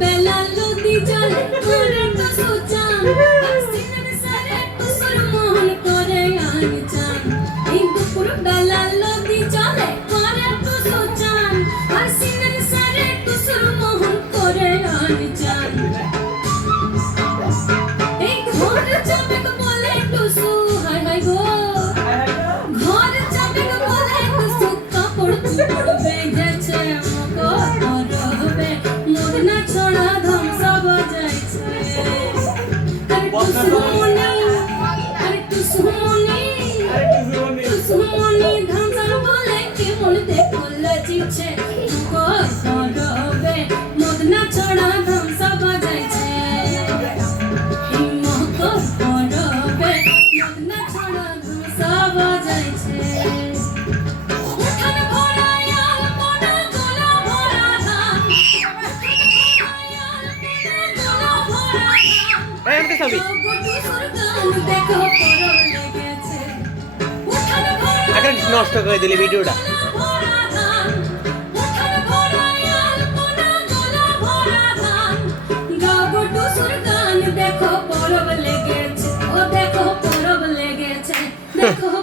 বেলা লদি জলে করে তো সুচান সিনের সারে কুসুর মোহন করে আনচান এই দুপুর বেলা লদি জলে করে তো সুচান আর সিনের সারে কুসুর মোহন করে আনচান এই ঘর যাবে বলে টুসু হাই হাই গো ঘর যাবে বলে টুসু কাপড় চুপড় বেঁধেছে মকর হবে মোদনা ছড়া ধ্বংসা বাজাইছে আরে টুসু মনি ধ্বংসা বলে কি বলতে বললে চিচ্ছে মকর হবে মোদনা ছড়া ধ্বংসা বাজাইছে নষ্ট করে দিলে ভিডিওটা দেখো পরব লেগেছে ও দেখো পরব লেগেছে দেখো